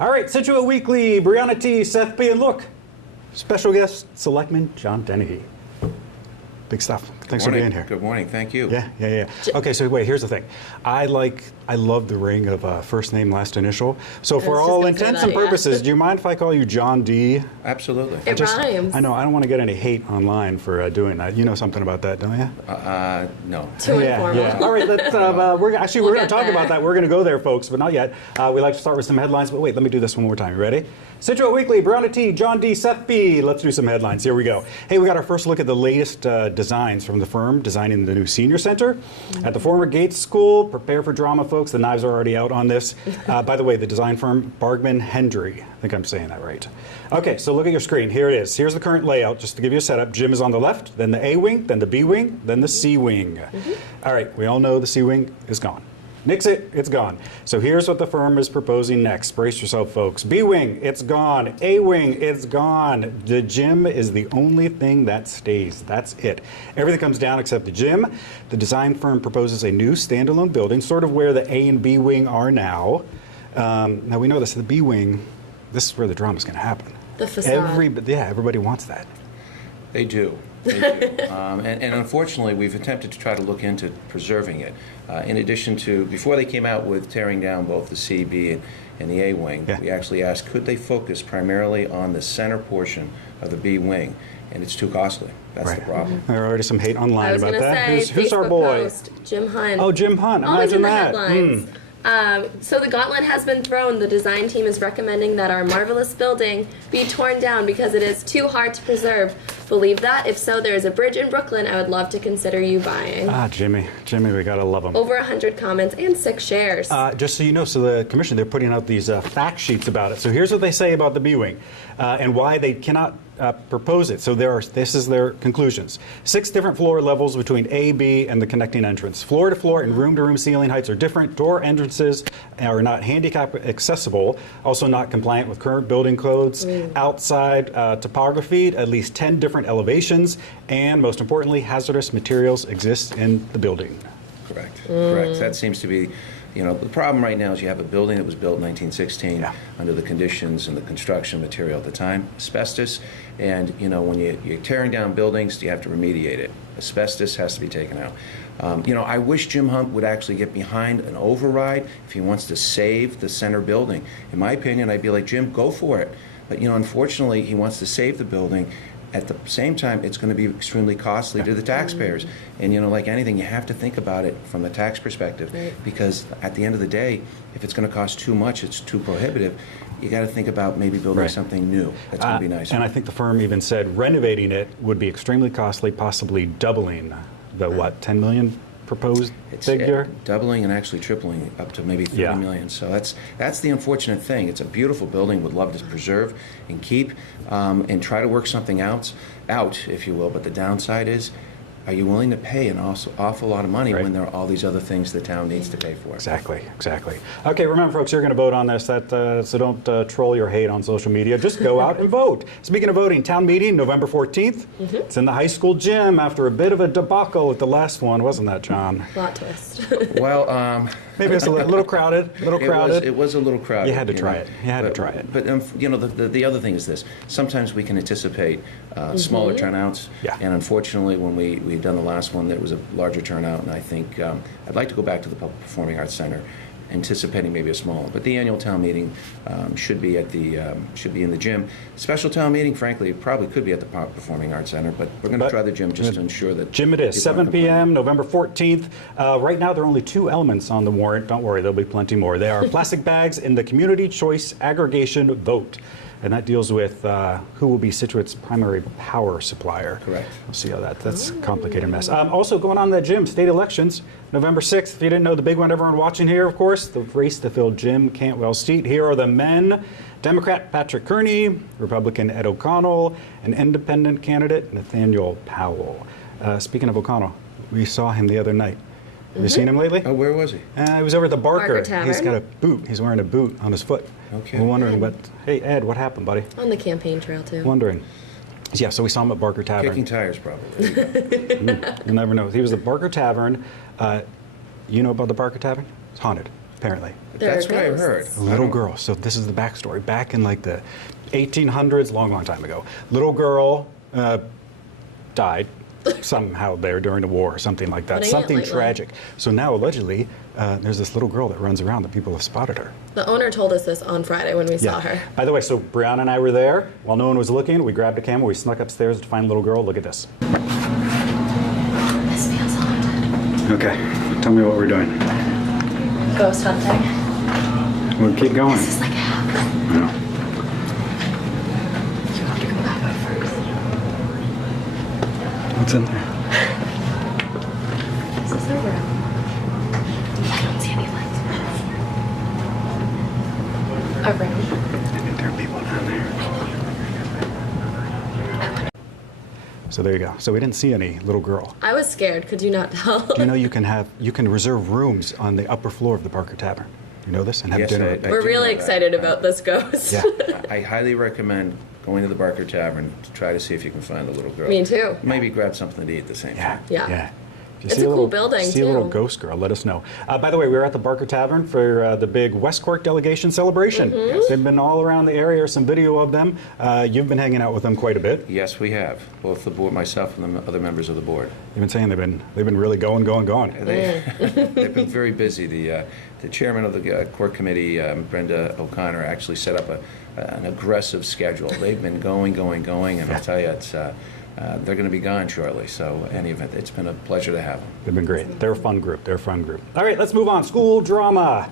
All right, Scituate Weekly, Brianna T, Seth P, and look, special guest, Selectman John Dennehy. Big stuff. Thanks for being here. Good morning. Thank you. Yeah. Okay, so wait, here's the thing. I love the ring of first name, last initial. So for all intents and purposes, do you mind if I call you John D? Absolutely. It rhymes. I know, I don't want to get any hate online for doing that. You know something about that, don't you? No. Too informal. Yeah. All right, we're going to talk about that. We're going to go there, folks, but not yet. We like to start with some headlines, but wait, let me do this one more time. You ready? Scituate Weekly, Brianna T, John D, Seth B. Let's do some headlines. Here we go. Hey, we got our first look at the latest designs from the firm designing the new senior center at the former Gates School. Prepare for drama, folks. The knives are already out on this. By the way, the design firm, Bargman Hendry. I think I'm saying that right. Okay, so look at your screen. Here it is. Here's the current layout, just to give you a setup. Gym is on the left, then the A wing, then the B wing, then the C wing. All right, we all know the C wing is gone. Nix it, it's gone. So here's what the firm is proposing next. Brace yourself, folks. B-wing, it's gone. A-wing, it's gone. The gym is the only thing that stays. That's it. Everything comes down except the gym. The design firm proposes a new standalone building, sort of where the A and B wing are now. Now we know this, the B wing, this is where the drama's going to happen. The facade. Everybody wants that. They do. They do. And unfortunately, we've attempted to try to look into preserving it. In addition to, before they came out with tearing down both the C, B, and the A wing, we actually asked, could they focus primarily on the center portion of the B wing? And it's too costly. That's the problem. There are already some hate online about that. I was going to say, who's our boy? Post, Jim Hunt. Oh, Jim Hunt. Always Imagine in the that. headlines. So the gauntlet has been thrown. The design team is recommending that our marvelous building be torn down because it is too hard to preserve. Believe that? If so, there is a bridge in Brooklyn I would love to consider you buying. Jimmy, we gotta love him. Over 100 comments and 6 shares. Just so you know, so the commission, they're putting out these fact sheets about it. So here's what they say about the B-wing and why they cannot propose it. So this is their conclusions. 6 different floor levels between A, B, and the connecting entrance. Floor to floor and room to room ceiling heights are different. Door entrances are not handicap accessible, also not compliant with current building codes. Outside topography, at least 10 different elevations, and most importantly, hazardous materials exist in the building. Correct. That seems to be, the problem right now is you have a building that was built in 1916 under the conditions and the construction material at the time, asbestos, and when you're tearing down buildings, you have to remediate it. Asbestos has to be taken out. I wish Jim Hunt would actually get behind an override if he wants to save the center building. In my opinion, I'd be like, Jim, go for it. But unfortunately, he wants to save the building. At the same time, it's going to be extremely costly to the taxpayers. And like anything, you have to think about it from the tax perspective, because at the end of the day, if it's going to cost too much, it's too prohibitive. You got to think about maybe building something new. That's going to be nice. And I think the firm even said renovating it would be extremely costly, possibly doubling the 10 million proposed figure? Doubling and actually tripling up to maybe 30 million. So that's the unfortunate thing. It's a beautiful building. Would love to preserve and keep and try to work something out, if you will. But the downside is, are you willing to pay an awful lot of money when there are all these other things the town needs to pay for? Exactly. Okay, remember, folks, you're going to vote on this. So don't troll your hate on social media. Just go out and vote. Speaking of voting, town meeting, November 14th. It's in the high school gym after a bit of a debacle at the last one, wasn't that, John? Plot twist. Well, maybe it's a little crowded. It was a little crowded. You had to try it. But the other thing is this: sometimes we can anticipate smaller turnouts, and unfortunately, when we've done the last one, there was a larger turnout, and I think I'd like to go back to the Public Performing Arts Center, anticipating maybe a smaller. But the annual town meeting should be in the gym. Special town meeting, frankly, probably could be at the Performing Arts Center, but we're going to try the gym just to ensure that. Gym it is, 7 p.m., November 14th. Right now, there are only 2 elements on the warrant. Don't worry, there'll be plenty more. They are plastic bags in the community choice aggregation vote. And that deals with who will be Scituate's primary power supplier. Correct. We'll see how that's a complicated mess. Also going on in the gym, state elections, November 6th. If you didn't know, the big one, everyone watching here, of course, the race to fill Jim Cantwell's seat. Here are the men: Democrat Patrick Kearney, Republican Ed O'Connell, and independent candidate Nathaniel Powell. Speaking of O'Connell, we saw him the other night. Have you seen him lately? Oh, where was he? He was over at the Barker. Tavern. He's got a boot. He's wearing a boot on his foot. Okay. We're wondering hey, Ed, what happened, buddy? On the campaign trail, too. Wondering. Yeah, so we saw him at Barker Tavern. Kicking tires, probably. You'll never know. He was at Barker Tavern. You know about the Barker Tavern? It's haunted, apparently. There That's are what I ghosts. heard. A little girl. So this is the backstory. Back in like the 1800s, long time ago, little girl died somehow there during the war or something like that. Putting it Something lightly. tragic. So now allegedly, there's this little girl that runs around that people have spotted her. The owner told us this on Friday when we saw her. By the way, so Brianna and I were there. While no one was looking, we grabbed a camera. We snuck upstairs to find a little girl. Look at this. This feels haunted. Okay. Tell me what we're doing. Ghost hunting. We'll keep going. This is like a house. No. You have to go back out first. What's in there? This is her room. I don't see any lights. A room. I think there are people down there. So there you go. So we didn't see any little girl. I was scared. Could you not tell? Do you know you can reserve rooms on the upper floor of the Barker Tavern? You know this? And have Yes, dinner. I We're do really know that. excited about this ghost. Yeah. I highly recommend going to the Barker Tavern to try to see if you can find the little girl. Me too. Maybe grab something to eat at the same Yeah. time. Yeah. If you It's see a cool little, building, see a little too. ghost girl, let us know. By the way, we were at the Barker Tavern for the big West Cork delegation celebration. Mm-hmm. They've been all around the area, some video of them. You've been hanging out with them quite a bit. Yes, we have. Both the board, myself, and the other members of the board. You've been saying they've been really going. They've been very busy. The chairman of the court committee, Brenda O'Connor, actually set up an aggressive schedule. They've been going, and I'll tell you, it's they're going to be gone shortly. So, any event, it's been a pleasure to have them. They've been great. They're a fun group. All right, let's move on. School drama.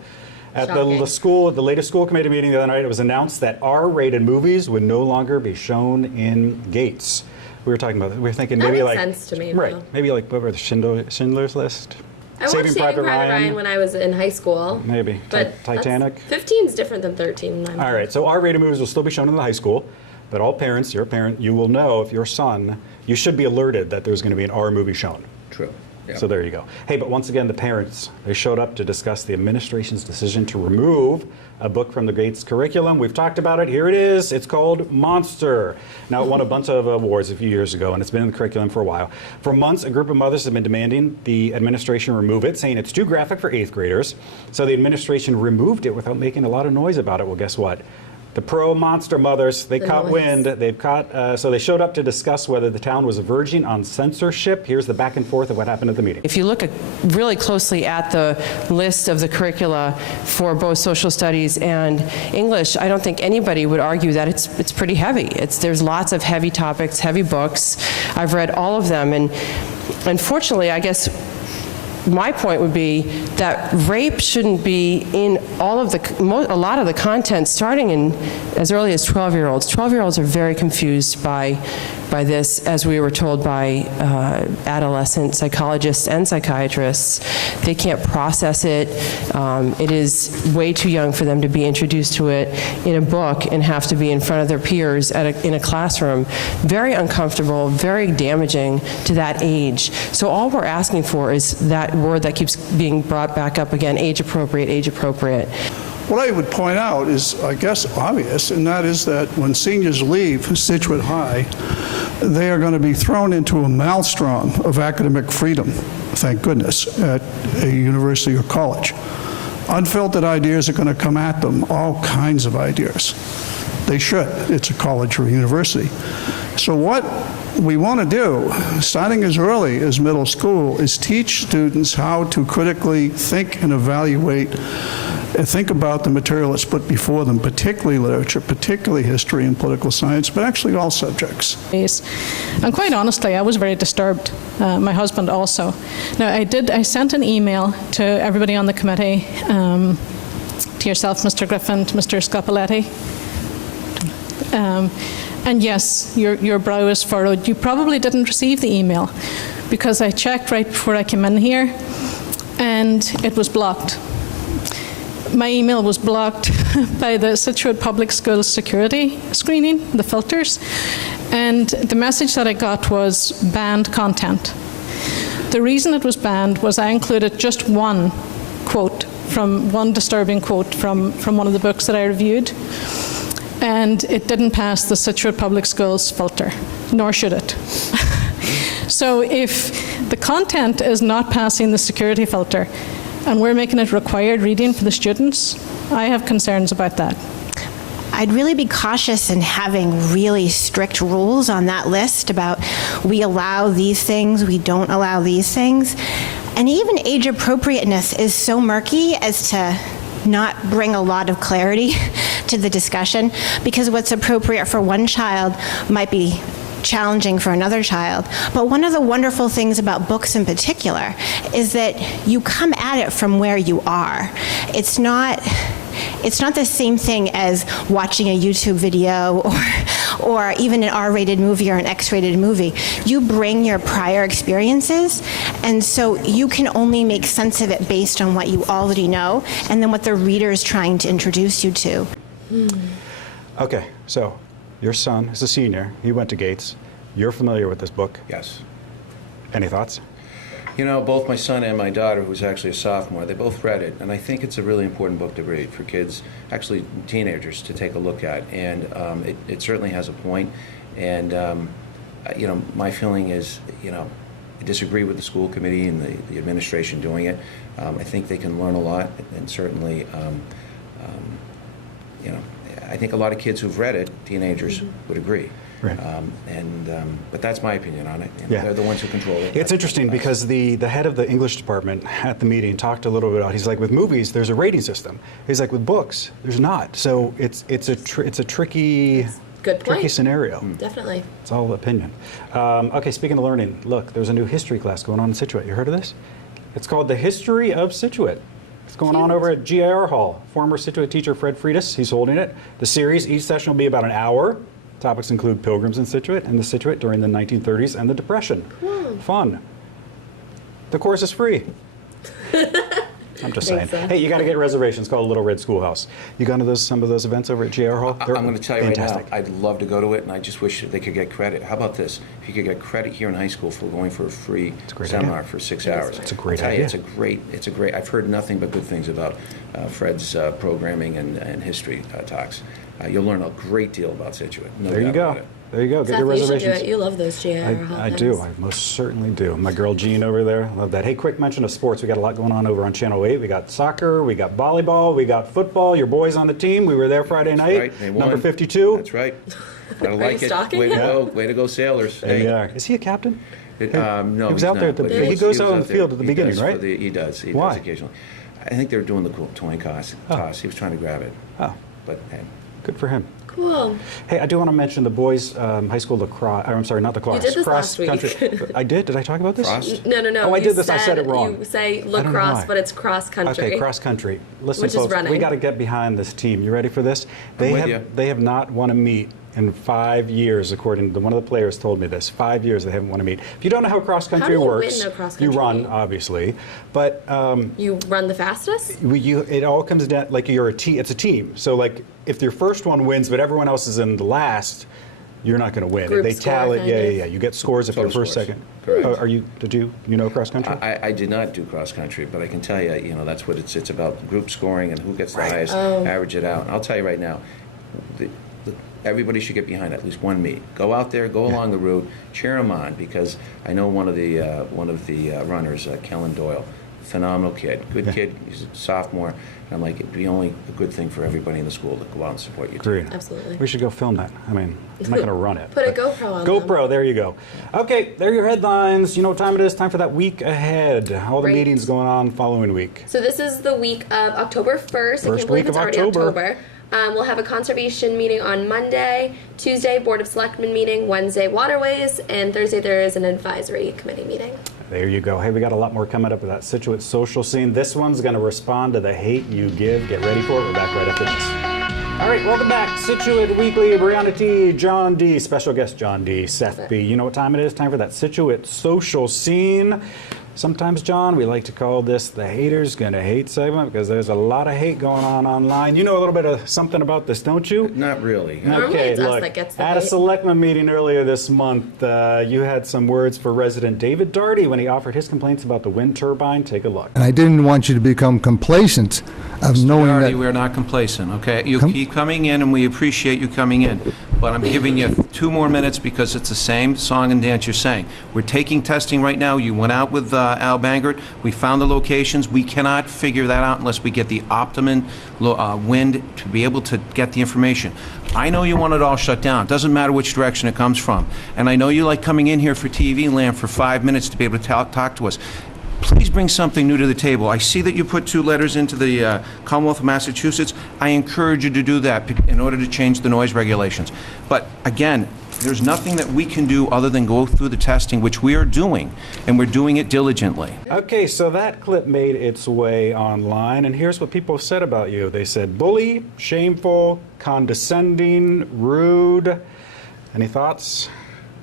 At the latest school committee meeting the other night, it was announced that R-rated movies would no longer be shown in gates. We were talking about that. We were thinking That maybe makes like sense to me, right? though. Maybe like what were the Schindler's List? I watched Saving Private Ryan when I was in high school. Maybe. But Titanic. 15 is different than 13 in my mind. All right, so R-rated movies will still be shown in the high school, but all parents, you're a parent, you will know if your son, you should be alerted that there's going to be an R movie shown. True. Yeah. So there you go. Hey, but once again, the parents, they showed up to discuss the administration's decision to remove a book from the Gates curriculum. We've talked about it. Here it is. It's called Monster. Now, it won a bunch of awards a few years ago, and it's been in the curriculum for a while. For months, a group of mothers have been demanding the administration remove it, saying it's too graphic for 8th graders. So the administration removed it without making a lot of noise about it. Well, guess what? The pro-monster mothers, they caught wind. So they showed up to discuss whether the town was verging on censorship. Here's the back and forth of what happened at the meeting. If you look really closely at the list of the curricula for both social studies and English, I don't think anybody would argue that it's pretty heavy. There's lots of heavy topics, heavy books. I've read all of them, and unfortunately, I guess my point would be that rape shouldn't be in all of a lot of the content starting in as early as 12-year-olds. 12-year-olds are very confused by this, as we were told by adolescent psychologists and psychiatrists. They can't process it. It is way too young for them to be introduced to it in a book and have to be in front of their peers in a classroom. Very uncomfortable, very damaging to that age. So all we're asking for is that word that keeps being brought back up again, age appropriate, age appropriate. What I would point out is, I guess, obvious, and that is that when seniors leave Scituate High, they are going to be thrown into a maelstrom of academic freedom, thank goodness, at a university or college. Unfiltered ideas are going to come at them, all kinds of ideas. They should. It's a college or university. So what we want to do, starting as early as middle school, is teach students how to critically think and evaluate and think about the material that's put before them, particularly literature, particularly history and political science, but actually all subjects. And quite honestly, I was very disturbed. My husband also. Now, I sent an email to everybody on the committee, to yourself, Mr. Griffin, to Mr. Scopoletti. And yes, your brow is furrowed. You probably didn't receive the email because I checked right before I came in here and it was blocked. My email was blocked by the Scituate Public Schools security screening, the filters, and the message that I got was banned content. The reason it was banned was I included just one disturbing quote from one of the books that I reviewed, and it didn't pass the Scituate Public Schools filter, nor should it. So if the content is not passing the security filter, and we're making it required reading for the students, I have concerns about that. I'd really be cautious in having really strict rules on that list about we allow these things, we don't allow these things. And even age appropriateness is so murky as to not bring a lot of clarity to the discussion, because what's appropriate for one child might be challenging for another child. But one of the wonderful things about books in particular is that you come at it from where you are. It's not the same thing as watching a YouTube video or even an R-rated movie or an X-rated movie. You bring your prior experiences, and so you can only make sense of it based on what you already know and then what the reader is trying to introduce you to. Okay, so your son is a senior. He went to Gates. You're familiar with this book. Yes. Any thoughts? You know, both my son and my daughter, who's actually a sophomore, they both read it, and I think it's a really important book to read for kids, actually teenagers, to take a look at. And it certainly has a point. And you know, my feeling is, you know, I disagree with the school committee and the administration doing it. I think they can learn a lot, and certainly, you know, I think a lot of kids who've read it, teenagers, would agree. Right. But that's my opinion on it. And Yeah. they're the ones who control it. It's interesting because the head of the English department at the meeting talked a little bit about, he's like, with movies, there's a rating system. He's like, with books, there's not. So it's a tricky scenario. Definitely. It's all opinion. Okay, speaking of learning, look, there's a new history class going on in Scituate. You heard of this? It's called The History of Scituate. It's going on over at GIR Hall. Former Scituate teacher Fred Freitas, he's holding it. The series, each session will be about an hour. Topics include pilgrims in Scituate and the Scituate during the 1930s and the Depression. Fun. The course is free. I'm just saying. So. Hey, you got to get reservations. It's called Little Red Schoolhouse. You gone to some of those events over at GR Hall? I'm going to tell you fantastic. right now, I'd love to go to it, and I just wish they could get credit. How about this? If you could get credit here in high school for going for a free seminar for 6 hours. It's a great I'll tell idea. you, it's a great, I've heard nothing but good things about Fred's programming and history talks. You'll learn a great deal about Scituate. No There you doubt go. about it. There you go. Get Seth, your you should do reservations. it. You love those GIR I do. I most certainly do. My girl Jean over there, love that. Hey, quick mention of sports. We got a lot going on over on Channel 8. We got soccer, we got volleyball, we got football. Your boys on the team. We were there Friday night. Right. They won. Number 52. That's right. Gotta Are like you it. stalking Way to him? go. Way to go, Sailors. There Hey. you are. Is he a captain? No, He was he's out there not, at the- but he was- goes was out on the there. field at the He beginning, does right? He does. He Why? does occasionally. I think they're doing the toy toss. He was trying to grab it. Oh, But hey. good for him. Cool. Hey, I do want to mention the boys' high school lacrosse. I'm sorry, not lacrosse. You did this cross last week. country. I did. Did I talk about this? Frost? No. Oh, I you did this. I said it wrong. You say I don't know lacrosse, why. but it's cross country. Okay, cross country. Listen, Which is folks, we running. got to get behind this team. You ready for this? They with have you. they have not won a meet in 5 years, according to one of the players told me this. 5 years they haven't won a meet. If you don't know how cross country How do you works, win a cross you country run meet? obviously, but You run the fastest? it all comes down like you're a team. It's a team. So like if your first one wins, but everyone else is in the last, you're not going to win. Group They score, tally. kind Yeah. of? You get scores if Total you're first, scores. second. Correct. Are you? Did you know cross country? I did not do cross country, but I can tell you, that's what it's about, group scoring and who gets the Right. highest, Oh. average it out. And I'll tell you right now, everybody should get behind at least one meet. Go out there, go along the route, cheer them on, because I know one of the runners, Kellen Doyle, phenomenal kid, good kid. He's a sophomore. And I'm like, it'd be only a good thing for everybody in the school to go out and support you. Agreed. Absolutely. We should go film that. I mean, I'm not going to run it. Put a but- GoPro on them. GoPro, there you go. Okay, there are your headlines. You know what time it is? Time for that week ahead. All the Right. meetings going on following week. So this is the week of October 1st. I First can't believe week it's of already October. October. We'll have a conservation meeting on Monday, Tuesday Board of Selectmen meeting, Wednesday Waterways, and Thursday there is an advisory committee meeting. There you go. Hey, we got a lot more coming up with that Scituate social scene. This one's going to respond to the hate you give. Get ready for it. We're back right after this. All right, welcome back. Scituate Weekly, Brianna T, John D, special guest John D, Seth B. You know what time it is? Time for that Scituate social scene. Sometimes, John, we like to call this the haters gonna hate segment because there's a lot of hate going on online. You know a little bit of something about this, don't you? Not really. Normally Okay, it's us look, that gets the at a hate. selectman meeting earlier this month, you had some words for resident David Darty when he offered his complaints about the wind turbine. Take a look. And I didn't want you to become complacent of knowing Darty, that. we're not complacent, okay? You keep coming in, and we appreciate you coming in. but I'm giving you 2 more minutes because it's the same song and dance you're saying. We're taking testing right now. You went out with Al Bangert. We found the locations. We cannot figure that out unless we get the optimum wind to be able to get the information. I know you want it all shut down. It doesn't matter which direction it comes from. And I know you like coming in here for TV land for 5 minutes to be able to talk to us. Please bring something new to the table. I see that you put 2 letters into the Commonwealth of Massachusetts. I encourage you to do that in order to change the noise regulations. But again, there's nothing that we can do other than go through the testing, which we are doing, and we're doing it diligently. Okay, so that clip made its way online, and here's what people have said about you. They said bully, shameful, condescending, rude. Any thoughts?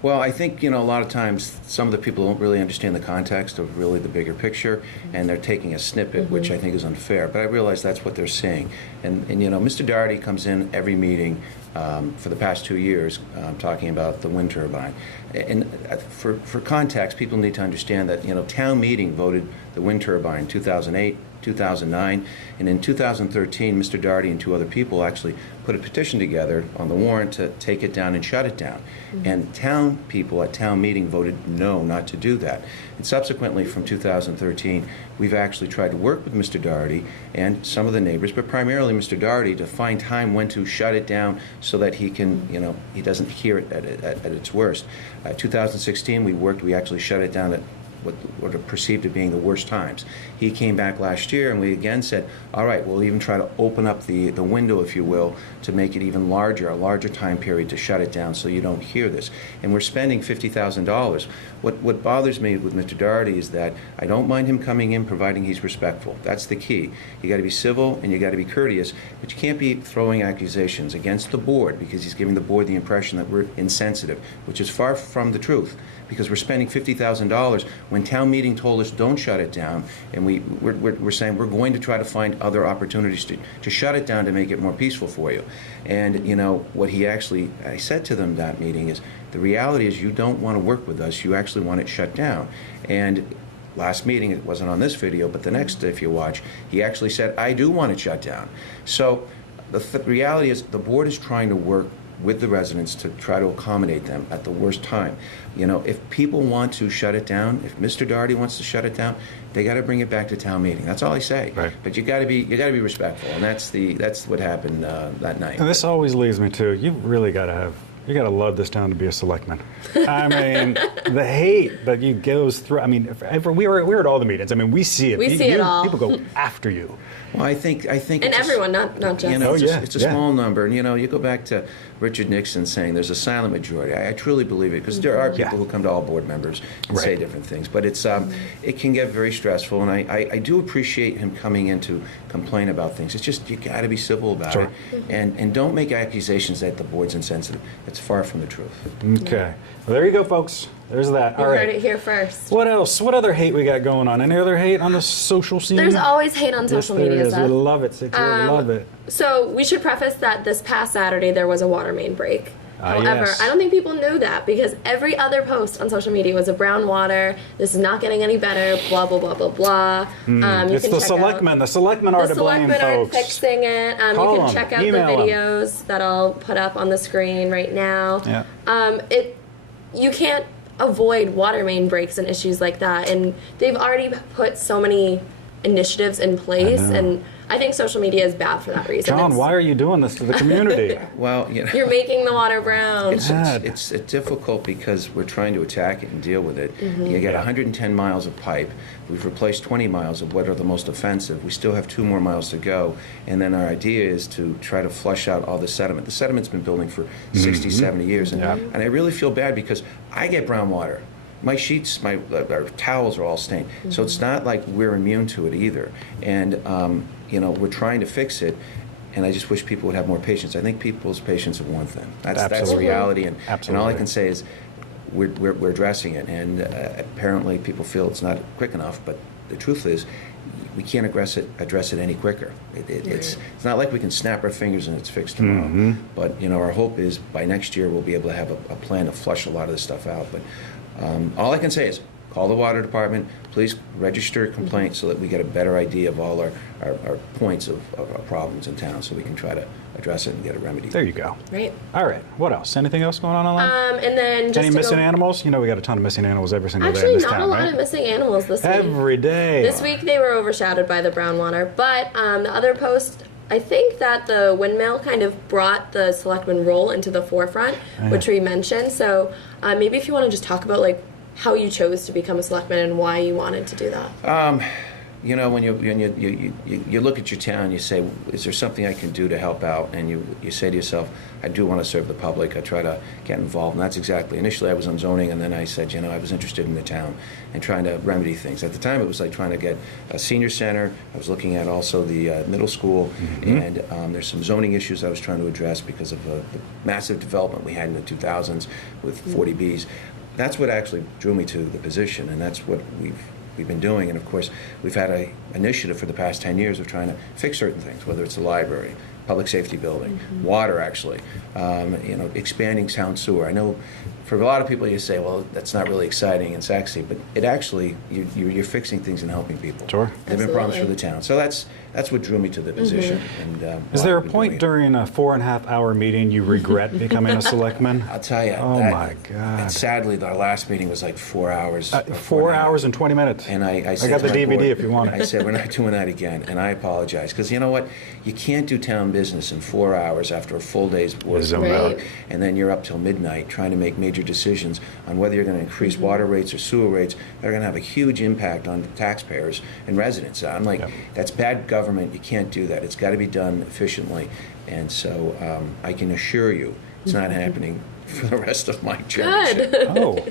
Well, I think, a lot of times some of the people don't really understand the context of really the bigger picture, and they're taking a snippet, which I think is unfair. But I realize that's what they're saying. And Mr. Doherty comes in every meeting for the past 2 years talking about the wind turbine. And for context, people need to understand that, town meeting voted the wind turbine in 2008, 2009, and in 2013, Mr. Doherty and 2 other people actually put a petition together on the warrant to take it down and shut it down. And town people at town meeting voted no, not to do that. And subsequently, from 2013, we've actually tried to work with Mr. Doherty and some of the neighbors, but primarily Mr. Doherty, to find time when to shut it down so that he can, he doesn't hear it at its worst. 2016, we actually shut it down at what are perceived as being the worst times. He came back last year, and we again said, all right, we'll even try to open up the window, if you will, to make it even larger, a larger time period to shut it down so you don't hear this. And we're spending $50,000. What bothers me with Mr. Doherty is that I don't mind him coming in, providing he's respectful. That's the key. You got to be civil and you got to be courteous, but you can't be throwing accusations against the board because he's giving the board the impression that we're insensitive, which is far from the truth. Because we're spending $50,000 when town meeting told us don't shut it down, and we're saying we're going to try to find other opportunities to shut it down to make it more peaceful for you. And what I said to them that meeting is, the reality is you don't want to work with us, you actually want it shut down. And last meeting, it wasn't on this video, but the next, if you watch, he actually said, I do want it shut down. So the reality is the board is trying to work with the residents to try to accommodate them at the worst time. If people want to shut it down, if Mr. Doherty wants to shut it down, they got to bring it back to town meeting. That's all I say. Right. But you got to be respectful, and that's what happened that night. And this always leads me to, you gotta love this town to be a selectman. I mean, the hate that you goes through. I mean, we were at all the meetings. I mean, we see it. We see it all. People go after you. Well, I think. And everyone, not just. It's a small number, and you go back to Richard Nixon saying there's a silent majority. I truly believe it, because there are people who come to all board members and say different things, but it's it can get very stressful, and I do appreciate him coming in to complain about things. It's just you got to be civil about it, and don't make accusations that the board's insensitive. It's far from the truth. Okay. Well, there you go, folks. There's that. You All right. heard it here first. What else? What other hate we got going on? Any other hate on the social scene? There's always hate on social media. Yes, Seth. we love it. We love it. So we should preface that this past Saturday there was a water main break. However, yes. I don't think people knew that, because every other post on social media was a brown water. This is not getting any better. Blah blah blah blah blah. It's the selectmen. The selectmen are to blame, folks. The selectmen are folks. fixing it. You Call can them, check out the email videos that I'll put up on the screen right now. Yeah. You can't avoid water main breaks and issues like that, and they've already put so many initiatives in place, and I think social media is bad for that reason. John, why are you doing this to the community? Well, you're making the water brown. It's difficult because we're trying to attack it and deal with it. You get 110 miles of pipe. We've replaced 20 miles of what are the most offensive. We still have 2 more miles to go. And then our idea is to try to flush out all the sediment. The sediment's been building for 60, 70 years. And I really feel bad because I get brown water. My sheets, our towels are all stained. So it's not like we're immune to it either. And, we're trying to fix it. And I just wish people would have more patience. I think people's patience have worn thin. That's reality. And all I can say is we're addressing it. And apparently people feel it's not quick enough. But the truth is, we can't address it any quicker. It's not like we can snap our fingers and it's fixed tomorrow. But our hope is by next year we'll be able to have a plan to flush a lot of this stuff out. But all I can say is call the water department, please register a complaint so that we get a better idea of all our points of our problems in town, so we can try to address it and get a remedy. There you go. Right. All right. What else? Anything else going on online? And then just Any to missing go, animals? You know we got a ton of missing animals every single day in Actually, this not town, a lot right? of missing animals this week. Every day. This week they were overshadowed by the brown water, but the other post, I think that the windmill kind of brought the selectman role into the forefront, which we mentioned. So maybe if you want to just talk about like how you chose to become a selectman and why you wanted to do that. You know, when you look at your town, you say, is there something I can do to help out? And you say to yourself, I do want to serve the public. I try to get involved. And that's exactly, initially I was on zoning, and then I said, you know, I was interested in the town and trying to remedy things. At the time, it was like trying to get a senior center. I was looking at also the middle school, and there's some zoning issues I was trying to address because of the massive development we had in the 2000s with 40Bs. That's what actually drew me to the position, and that's what we've been doing. And of course, we've had an initiative for the past 10 years of trying to fix certain things, whether it's the library, public safety building, water actually, you know, expanding town sewer. I know for a lot of people you say, well, that's not really exciting and sexy, but it actually, you're fixing things and helping people. Sure. There have been problems for the town. So that's what drew me to the position. And Is there a point during a 4.5-hour meeting you regret becoming a selectman? I'll tell you. Oh my God. And sadly, our last meeting was like 4 hours. 4 hours and 20 minutes. And I said got to the my DVD board, if you want it. I said, we're not doing that again, and I apologize. Because you know what? You can't do town business in 4 hours after a full day's work. Right. And then you're up till midnight trying to make major decisions on whether you're going to increase water rates or sewer rates that are going to have a huge impact on the taxpayers and residents. I'm like, that's bad government. You can't do that. It's got to be done efficiently. And so I can assure you it's not happening for the rest of my term. Good. Oh.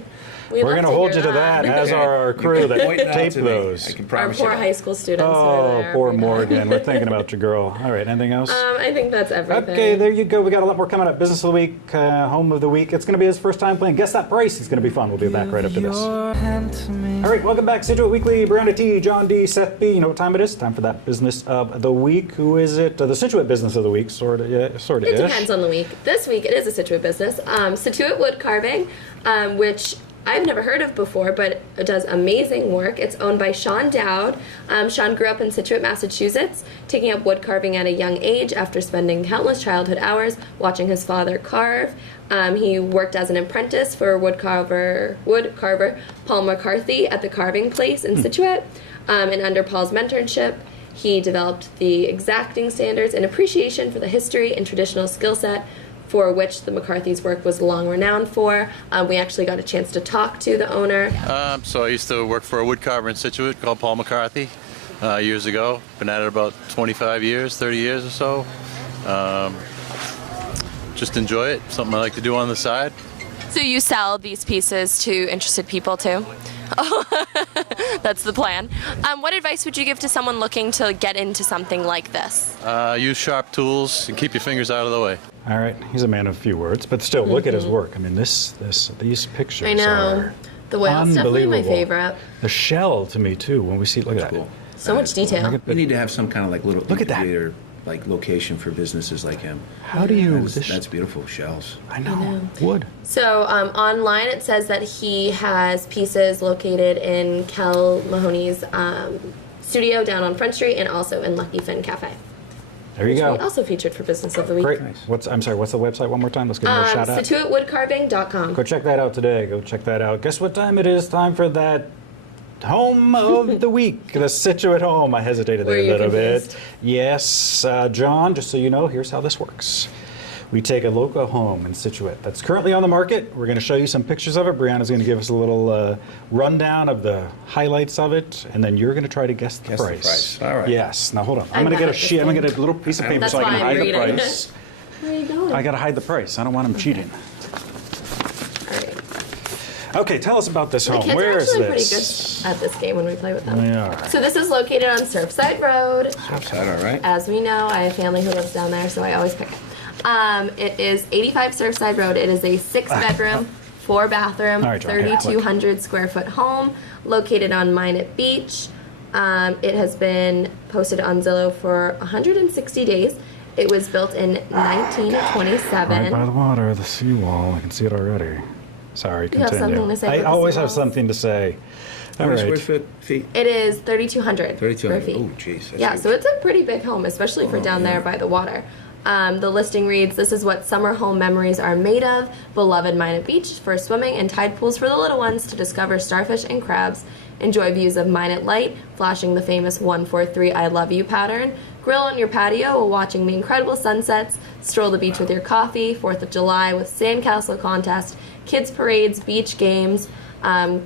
We're going to hold you to that, as are our crew that tape those. I can Our promise you poor that. high school students who Oh, are there poor every day. Morgan. We're thinking about your girl. All right, anything else? I think that's everything. Okay, there you go. We got a lot more coming up. Business of the week, home of the week. It's going to be his first time playing Guess That Price. It's going to be fun. We'll be back right after this. All right, welcome back. Scituate Weekly. Brianna T, John D, Seth B. You know what time it is? Time for that business of the week. Who is it? The Scituate business of the week, sort of. Yeah, sort of. It depends on the week. This week it is a Scituate business. Scituate Wood Carving, which I've never heard of before, but it does amazing work. It's owned by Sean Dowd. Sean grew up in Scituate, Massachusetts, taking up wood carving at a young age after spending countless childhood hours watching his father carve. He worked as an apprentice for wood carver Paul McCarthy at the carving place in Scituate. And under Paul's mentorship, he developed the exacting standards and appreciation for the history and traditional skill set for which the McCarthy's work was long renowned for. We actually got a chance to talk to the owner. So I used to work for a wood carver in Scituate called Paul McCarthy years ago. Been at it about 25 years, 30 years or so. Just enjoy it. Something I like to do on the side. So you sell these pieces to interested people too? Oh, that's the plan. What advice would you give to someone looking to get into something like this? Use sharp tools and keep your fingers out of the way. All right, he's a man of few words, but still, look at his work. I mean, these pictures I know. are The whale's definitely my unbelievable. favorite. The shell, to me, too, when we see, look at that. Cool. So much detail. You need to have some kind of like little Look at that. incubator, like location for businesses like him. How do you... That's beautiful, shells. I know. Wood. So online it says that he has pieces located in Mahoney's studio down on Front Street and also in Lucky Finn Cafe. There you We go. also featured for Business of the Week. Great. I'm sorry, what's the website one more time? Let's give him a shout out. ScituateWoodcarving.com. Go check that out today. Go check that out. Guess what time it is? Time for that home of the week, the Scituate home. I hesitated there Were a you little confused? bit. Yes, John, just so you know, here's how this works. We take a local home in Scituate that's currently on the market. We're going to show you some pictures of it. Brianna's going to give us a little rundown of the highlights of it, and then you're going to try to guess the price. All right. Yes. Now hold on. I'm I'm going to get bad a at sheet. this I'm going to game. get a little piece of paper That's so I can why I'm hide the reading. price. Where are you going? I got to hide the price. I don't want him cheating. All right. Okay, tell us about this The home. kids Where are is actually this? pretty good at this game when we play with them. They are. So this is located on Surfside Road. Surfside, all right. As we know, I have family who lives down there, so I always pick it. It is 85 Surfside Road. It is a 6-bedroom, 4-bathroom, All right, John, 3,200 square foot home located on Minot Beach. It has been posted on Zillow for 160 days. It was built in Right by 1927. the water, the seawall. I can see it already. Sorry, You have continue. something to say I about the always have seawalls? something to say. All How many right. square feet? It is 3,200 square 3,200. feet. Oh, jeez. that's Yeah, huge. so it's a pretty big home, especially for down there by the water. The listing reads, "This is what summer home memories are made of. Beloved Minot Beach for swimming and tide pools for the little ones to discover starfish and crabs. Enjoy views of Minot Light, flashing the famous 143 I love you pattern. Grill on your patio while watching the incredible sunsets. Stroll the beach with your coffee. 4th of July with sandcastle contest, kids parades, beach games.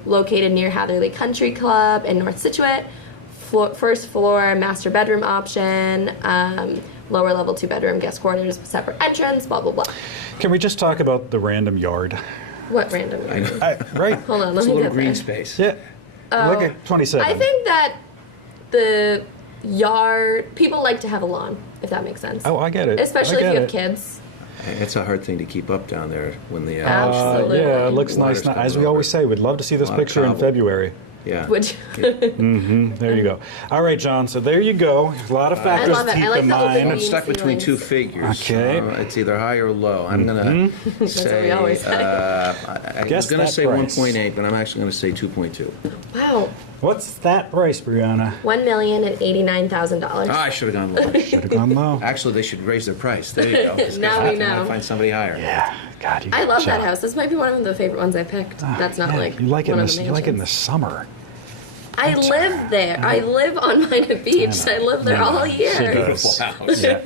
Located near Hatherley Country Club in North Scituate. First floor master bedroom option. Lower level 2-bedroom guest quarters, separate entrance, blah, blah, blah." Can we just talk about the random yard? What random I yard? know. Right. Hold on, let It's a me little get green there. space. Yeah. Look at 27. I think that the yard, people like to have a lawn, if that makes sense. Oh, I get it. Especially I if you get have it. kids. It's a hard thing to keep up down there when the Absolutely. Yeah, it looks Water's nice. As coming we always over. say, we'd love to see this A lot of picture in cobble. February. Yeah. Which There you go. All right, John. So there you go. A lot of factors love to it. I keep like in the open mind. I'm stuck between two ceilings. figures. Okay. It's either high or low. I'm going to say, what we always say. I was Guess going to that say price. 1.8, but I'm actually going to say 2.2. wow, What's that price, Brianna? $1,089,000. I should have gone lower. Should have gone low. Actually, they should raise their price. There you go. This Now guy's we gonna know. find somebody higher. Yeah. God, you I got love a that job. house. This might be one of the favorite ones I picked. That's not Yeah, like you like it. one In of the, the you like it in the mansions. summer. I live there. I live on Minot Beach. I live there all She year. does. Beautiful house. Yeah.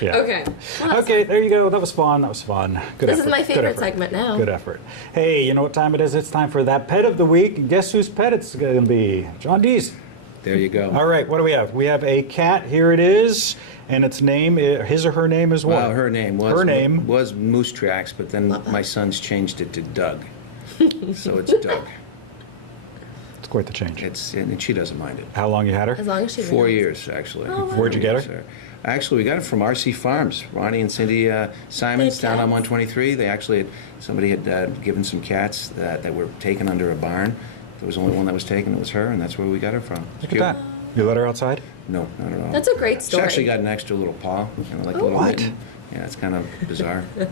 Yeah. Okay. What else? Okay, there you go. That was fun. That was fun. Good This effort. is my Good favorite effort. segment now. Good effort. Hey, you know what time it is? It's time for that pet of the week. And guess whose pet it's going to be? John D's. There you go. All right, what do we have? We have a cat. Here it is. And its name, his or her name is what? Well, her name was Moose Tracks, but then my sons changed it to Doug. So it's Doug. It's quite the change. And she doesn't mind it. How long you had her? As long as she 4 realizes. years, actually. Oh, wow. Where'd you get her? Yes, sir. Actually, we got it from RC Farms. Ronnie and Cindy Simons Big down on cats. 123. They actually somebody had given some cats that were taken under a barn. There was only one that was taken. It was her, and that's where we got her from. It's Look cute. at that. You let her outside? No, not at all. That's a great She story. actually got an extra little paw, like a Oh. little What? mitten. Yeah, it's kind of bizarre. But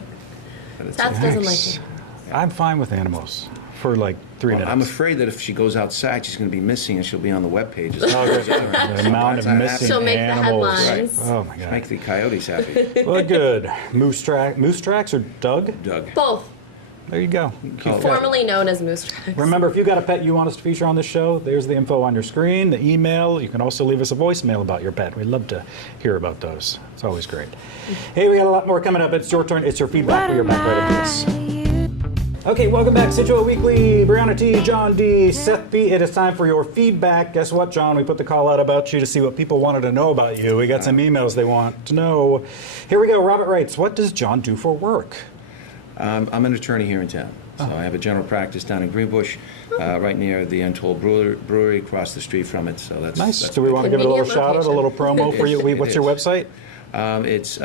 it's, Stats doesn't like Nice. it. I'm fine with animals for like 3 well, minutes. I'm afraid that if she goes outside, she's going to be missing, and she'll be on the web pages. Oh, the amount of missing She'll make the animals. headlines. Oh my God. Make the coyotes happy. Well, good. Moose Tracks or Doug? Doug. Both. There you go. Cute pet. Formerly known as Moose Tracks. Remember, if you got a pet you want us to feature on this show, there's the info on your screen, the email. You can also leave us a voicemail about your pet. We'd love to hear about those. It's always great. Hey, we got a lot more coming up. It's your turn. It's your feedback. We are back right into this. Okay, welcome back. Scituate Weekly. Brianna T, John D, Seth B. It is time for your feedback. Guess what, John? We put the call out about you to see what people wanted to know about you. We got some emails they want to know. Here we go. Robert writes, what does John do for work? I'm an attorney here in town. So I have a general practice down in Greenbush, right near the Untold Brewery, across the street from it. So that's Nice. That's Do we want to give it a little Convenient shout out, a little promo for you? It What's your is. website? It's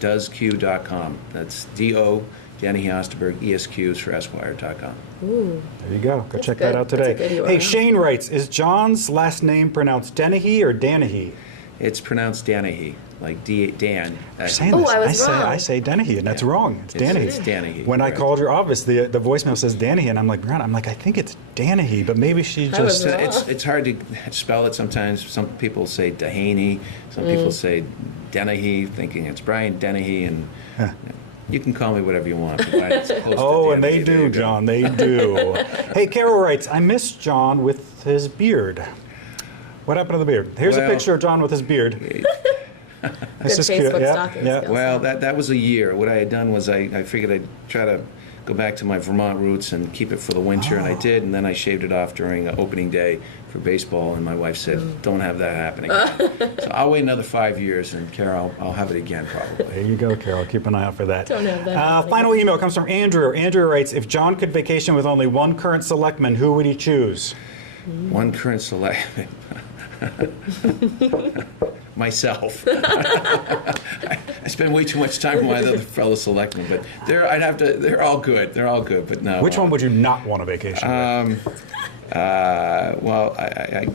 www.doesq.com. That's D-O, Danny Osterberg, ESQs for Esquire.com. Ooh. There you go. Go check good. that out That's a today. good Hey, URL. Shane writes, is John's last name pronounced Dennehy or Danahy? It's pronounced Danahy, like Dan. You're saying Oh, this. I was wrong. I say Dennehy, and that's wrong. It's Danahy. It's Danahy. When I correct. called your office, the voicemail says Danahy, and I'm like, I think it's Danahy, but maybe she I was just. wrong. It's hard to spell it sometimes. Some people say Dehaney, some people say Dennehy, thinking it's Brian Dennehy, and you can call me whatever you want. provided it's close to Oh, and they Dennehy. There do, you go. John. They do. Hey, Carol writes, I miss John with his beard. What happened to the beard? Here's a Well- picture of John with his beard. This Good is cute. Facebook Yeah, stalking yeah. skills. Well, that was a year. What I had done was I figured I'd try to go back to my Vermont roots and keep it for the winter, and I did, and then I shaved it off during opening day for baseball, and my wife said, don't have that happening again. So I'll wait another 5 years, and Carol, I'll have it again probably. There you go, Carol. Keep an eye out for that. Don't have that. Final email comes from Andrew. Andrew writes, if John could vacation with only one current selectman, who would he choose? One current select. Myself. I spend way too much time with my other fellow selectmen, but they're all good. They're all good, but no. Which one would you not want a vacation with? Well, I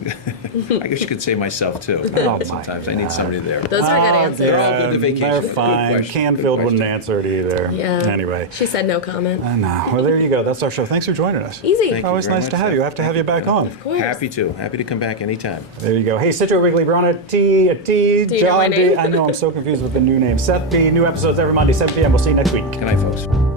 guess you could say myself too. Oh, my Sometimes I need somebody there. Those are good answers. They're all good to vacation. They're Good fine. question. Canfield Good wouldn't question. answer it either. Yeah. Anyway. She said no comment. I know. Well, there you go. That's our show. Thanks for joining us. Easy. Thank you Always very nice much, to have Seth. you. I have to have you back on. Of course. Happy to come back anytime. There you go. Hey, Scituate Weekly, we're on a T, Do you know my John D. name? I know, I'm so confused with the new name. Seth B. New episodes every Monday, 7 p.m. We'll see you next week. Good night, folks.